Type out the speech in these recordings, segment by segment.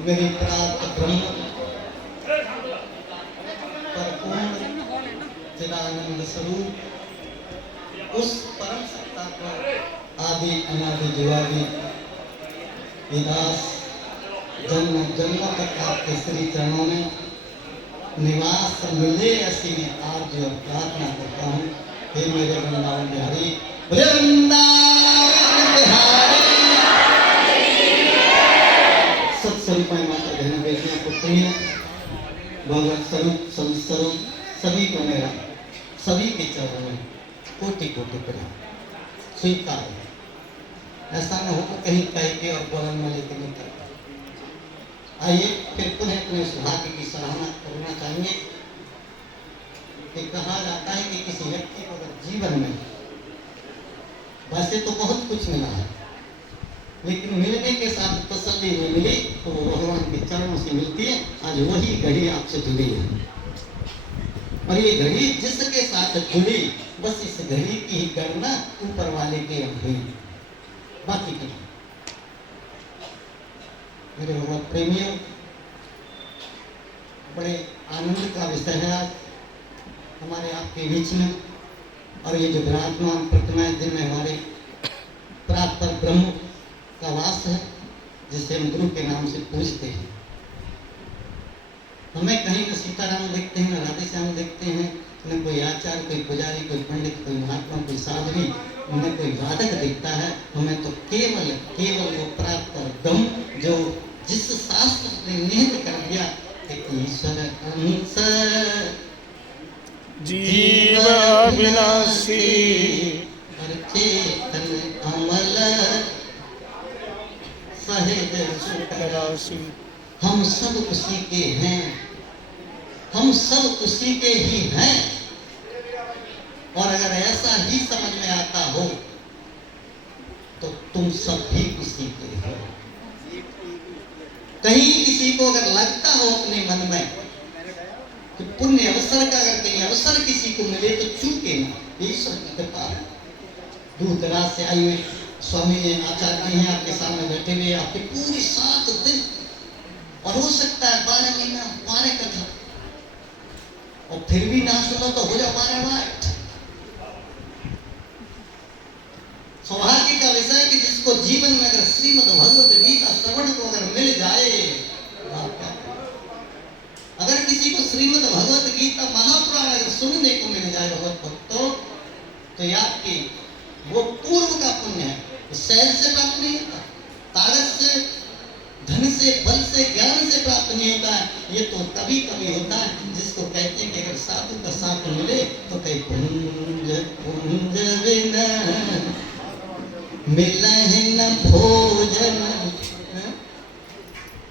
मेरी प्राप्त ब्रह्म परिपूर्ण चिदानंद स्वरूप उस परम सत्ता को आदि अनादि जुगादि विनाश जन्म जन्मों तक आपके श्री चरणों में निवास मिले ऐसी मैं आज जो प्रार्थना करता हूँ। हे मेरे वृंदावन बिहारी, वृंदावन बिहारी, सत्स्वरूपाई माता बहनों बेटियां पुत्रियां, भगवत स्वरूप संस्वरूप सभी को मेरा सभी के चरणों में कोटि कोटि प्रणाम स्वीकार है। ऐसा न हो कि कहीं कह के और बोलन में लेके निकल। आइए फिर पुनः अपने सौभाग्य की सराहना करना चाहिए कि कहा जाता है कि किसी व्यक्ति को अगर जीवन में वैसे तो बहुत कुछ मिला है, लेकिन मिलने के साथ तसल्ली नहीं मिली तो वो भगवान के चरणों से मिलती है। आज वही घड़ी आपसे जुड़ी है और ये घड़ी जिसके साथ जुड़ी बस इस घड़ी की ही गणना ऊपर वाले के हुई, बाकी की। मेरे भगवत प्रेमियों, बड़े आनंद का विषय है आज हमारे आपके बीच में। और ये जो विराजमान प्रतिमाएं जिनमें हमारे प्राप्त ब्रह्म का वास है, जिसे हम गुरु के नाम से पूजते हैं। हमें कहीं न सीताराम देखते हैं, न राधे श्याम देखते हैं, न कोई आचार्य, कोई पुजारी, कोई पंडित, कोई महात्मा, कोई साधवी, न कोई वादक दिखता है। हमें तो केवल केवल वो प्राप्त ब्रह्म जो जिस शास्त्र ने निहित कर दिया कि ईश्वर अंश जीव विनाशी और चेतन अमल सहेज सुख राशि। हम सब उसी के हैं, हम सब उसी के ही हैं। और अगर ऐसा ही समझ में आता हो तो तुम सब भी उसी के हो। कहीं किसी को अगर लगता हो अपने मन में कि पुण्य अवसर का अगर कहीं अवसर किसी को मिले तो चूके ना, ईश्वर की कृपा है। दूर दराज से आई हुई स्वामी जी आचार्य जी हैं आपके सामने बैठे हुए, आपके पूरी 7 दिन और हो सकता है 12 महीना 12 कथा, और फिर भी ना सुनो तो हो जाओ 12 वाट। सौभाग्य का विषय कि जिसको जीवन में अगर श्रीमद् भगवत गीता श्रवण को अगर मिल जाए सुनने को मिल जाए भगवत भक्तों, तो ये आपकी वो पूर्व का पुण्य है। शहर से प्राप्त नहीं होता, ताकत से, धन से, बल से, ज्ञान से प्राप्त नहीं होता है। ये तो कभी कभी होता है, जिसको कहते हैं कि अगर साधु का साथ मिले तो कहीं पुंज पुंज बिना मिला है न भोजन।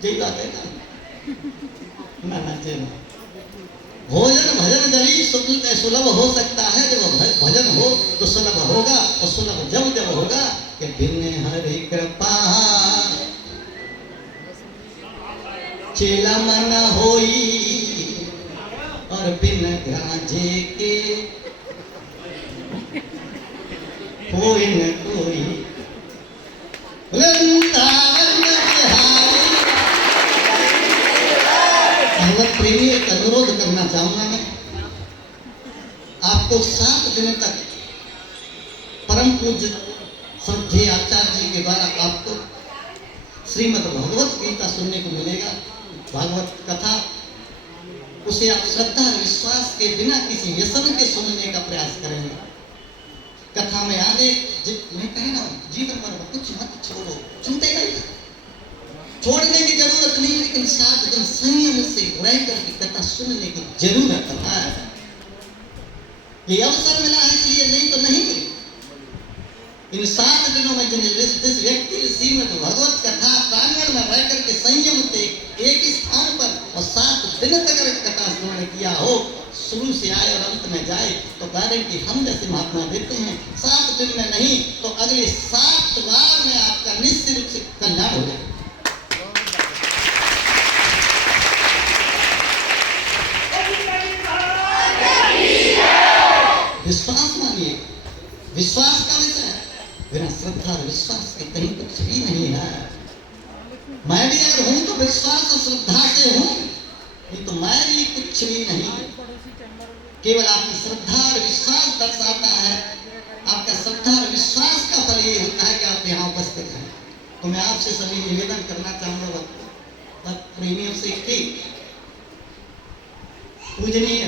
यही बात है ना जी। भोजन भजन जरी सुलभ हो सकता है, जब भजन हो तो सुलभ होगा, और सुलभ जब जब होगा कि बिन हरि कृपा चेला मना होई, और बिन गाजे के कोई न कोई। वृंदावन बिहारी। भगवत प्रेमी, एक अनुरोध करना चाहूंगा मैं आपको। 7 दिन तक परम पूज्य श्रद्धेय आचार्य जी के द्वारा आपको श्रीमद् भगवत गीता सुनने को मिलेगा। भागवत कथा, उसे आप श्रद्धा और विश्वास के बिना किसी व्यसन के सुनने का प्रयास करेंगे। कथा में आने मैं कह रहा हूँ, जीवन भर कुछ मत छोड़ो, छूटेगा ही। छोड़ने की जरूरत नहीं, लेकिन 7 दिन संयम से रह करके कथा सुनने की जरूरत है। ये अवसर मिला है इसलिए, नहीं तो नहीं। इन 7 दिनों में जिस व्यक्ति ने श्रीमद् भगवत कथा प्रांगण में रह करके संयम से एक ही स्थान पर और 7 दिन तक अगर कथा श्रवण किया हो, शुरू से आए और अंत में जाए, तो गारंटी हम जैसे महात्मा देते हैं 7 दिन में नहीं तो अगले 7 बार में आपका निश्चित रूप से कल्याण हो जाए। विश्वास मानिए, विश्वास का विषय है। बिना श्रद्धा और विश्वास के कहीं कुछ भी नहीं है। मैं भी अगर हूं तो विश्वास और श्रद्धा से हूं, नहीं तो मैं भी कुछ भी नहीं। केवल आपकी श्रद्धा और विश्वास दर्शाता है। आपका श्रद्धा और विश्वास का फल ये होता है कि आप यहाँ उपस्थित हैं। तो मैं आपसे सभी निवेदन करना चाहूंगा भक्त प्रेमियों से कि पूजनीय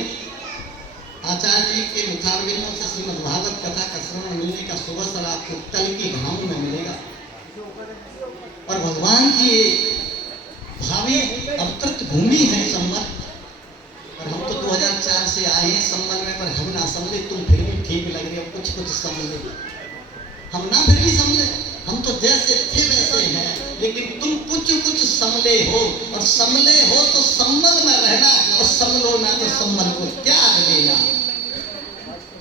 आचार्य जी के मुखारविंदों से श्रीमद् भागवत कथा का श्रवण मिलने का शुभ अवसर आपको कल की भाव में मिलेगा। और भगवान की भावी अवतृत भूमि है संवत। और हम तो 2004 से आए हैं संवत में, पर हम ना समझे, तुम फिर भी ठीक लग रही हो, कुछ कुछ समझे। हम ना फिर भी समझे, हम तो जैसे थे वैसे हैं, लेकिन तुम कुछ कुछ समले हो। और समले हो तो संबल में रहना, और समलो ना तो संबल को त्याग देना।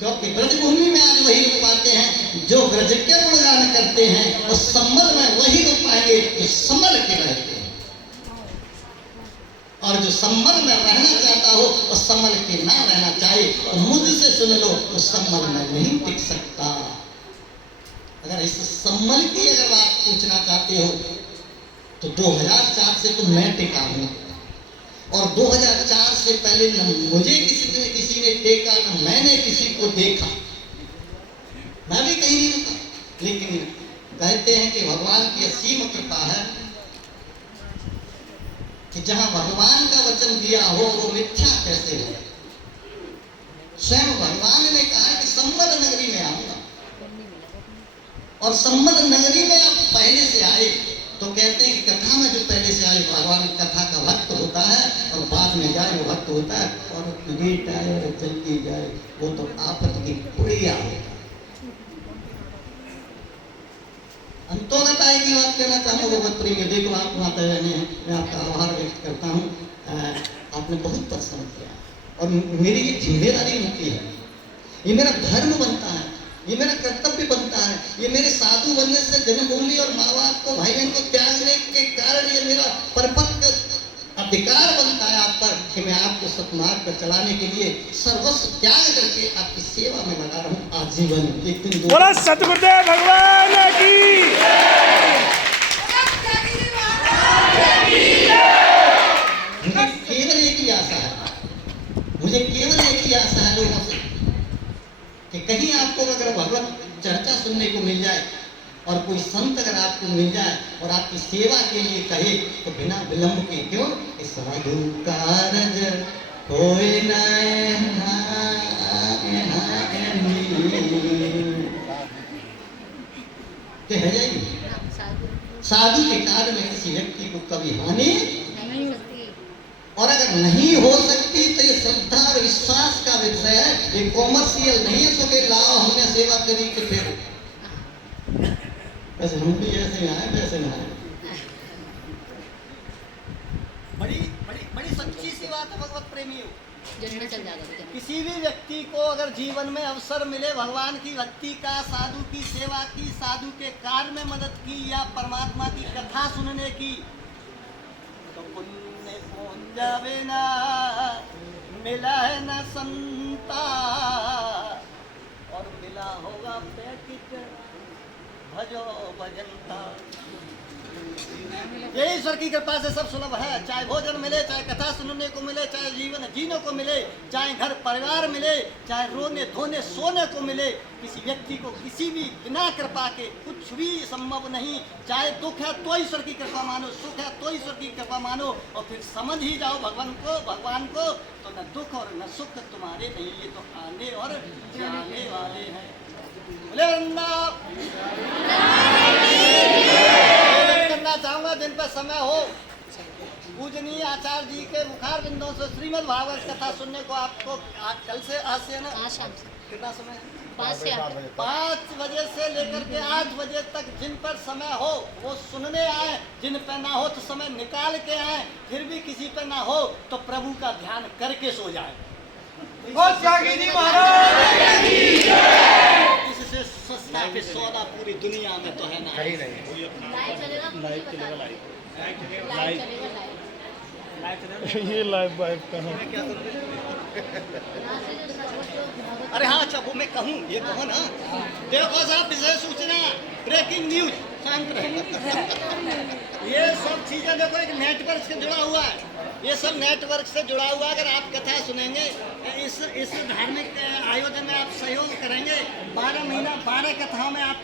क्योंकि ब्रजभूमि में आज वही लोग पाते हैं जो ब्रज के गुणगान करते हैं, और संबल में वही लोग पाएंगे जो संबल के रहते हैं। और जो संबल में रहना चाहता हो और संबल के ना रहना चाहे, और मुझसे सुन लो, वो संबल में नहीं टिक सकता। अगर इस संबल की अगर बात पूछना चाहते हो तो 2004 से तो मैं टिका हूं, और 2004 से पहले न मुझे किसी ने टेका, न मैंने किसी को देखा। मैं भी कहीं नहीं रुका, लेकिन कहते हैं कि भगवान की असीम कृपा है कि जहां भगवान का वचन दिया हो वो मिथ्या कैसे हो। स्वयं भगवान ने कहा कि संबल नगरी में आऊंगा, और संबल नगरी में आप पहले से आए तो कहते हैं कि कथा में जो पहले से आए भगवान कथा का भक्त होता है, और बाद में जाए वो भक्त होता है। और लेट आए और जल्दी जाए वो तो आफत की पुड़िया होता है। अंतोगताई की बात कहना चाहूँगा भगवत प्रेमी, देखो आप माता बहने हैं, मैं आपका आभार व्यक्त करता हूँ। आपने बहुत पसंद किया, और मेरी ये जिम्मेदारी होती है, ये मेरा धर्म बनता है, ये मेरा कर्तव्य बनता है। ये मेरे साधु बनने से जन्मभूमि और माँ बाप को, भाई बहन को त्यागने के कारण ये मेरा परिपक्व अधिकार बनता है आप पर कि मैं आपको सतमार्ग पर चलाने के लिए सर्वस्व त्याग करके आपकी सेवा में लगा रहूं आजीवन। एक दिन बोला सतगुरुदेव भगवान की। मुझे केवल एक ही आशा है, मुझे केवल एक ही आशा है लोगों से कि कहीं आपको अगर भगवत चर्चा सुनने को मिल जाए और कोई संत अगर आपको मिल जाए और आपकी सेवा के लिए कहे, तो बिना विलंब के क्यों इस साधु कारज कोई ना के है जाएगी। साधु के कार्य में किसी व्यक्ति को कभी हानि नहीं होती। और अगर नहीं हो सकती तो ये श्रद्धा और विश्वास का विषय है, ये कॉमर्शियल नहीं है। तो के लाओ हमने सेवा करी कि फिर वैसे हम भी ऐसे आए वैसे ना आए। बड़ी बड़ी बड़ी सच्ची सी बात है भगवत प्रेमियों। जन्म चल जाएगा। किसी भी व्यक्ति को अगर जीवन में अवसर मिले भगवान की भक्ति का, साधु की सेवा की, साधु के कार्य में मदद की या परमात्मा की कथा सुनने की, तो पुण्य पुंज बिना मिला है न संता और मिला होगा पैकेट भजो भजनता। ये ईश्वर की कृपा से सब सुलभ है। चाहे भोजन मिले, चाहे कथा सुनने को मिले, चाहे जीवन जीने को मिले, चाहे घर परिवार मिले, चाहे रोने धोने सोने को मिले। किसी व्यक्ति को किसी भी बिना कृपा के कुछ भी संभव नहीं। चाहे दुख है तो ईश्वर की कृपा मानो, सुख है तो ईश्वर की कृपा मानो, और फिर समझ ही जाओ भगवान को तो न दुख और न सुख तुम्हारे नहीं, ये तो आने और जाने वाले हैं। बोले करना चाहूंगा जिन पर समय हो, पूजनीय आचार्य जी के मुखार बिंदों से श्रीमद् भागवत कथा सुनने को आपको कल से आज से ना आज शाम से कितना समय है? 5 से 8 5 बजे से लेकर के 8 बजे तक जिन पर समय हो वो सुनने आए, जिन पर ना हो तो समय निकाल के आए, फिर भी किसी पर ना हो तो प्रभु का ध्यान करके सो जाए। इससे सस्ता पे सौदा पूरी दुनिया में तो है ना। लाइव चलेगा, लाइव चलेगा, लाइव ये लाइव वाइव कहाँ? अरे हाँ अच्छा वो मैं कहूँ, ये कहो ना, देखो साहब विशेष सूचना, ब्रेकिंग न्यूज, शांत रहे। ये सब चीजें देखो एक नेटवर्क से जुड़ा हुआ है, ये सब नेटवर्क से जुड़ा हुआ। अगर आप कथा सुनेंगे, इस धार्मिक आयोजन में आप सहयोग करेंगे, 12 महीना 12 कथाओं में आप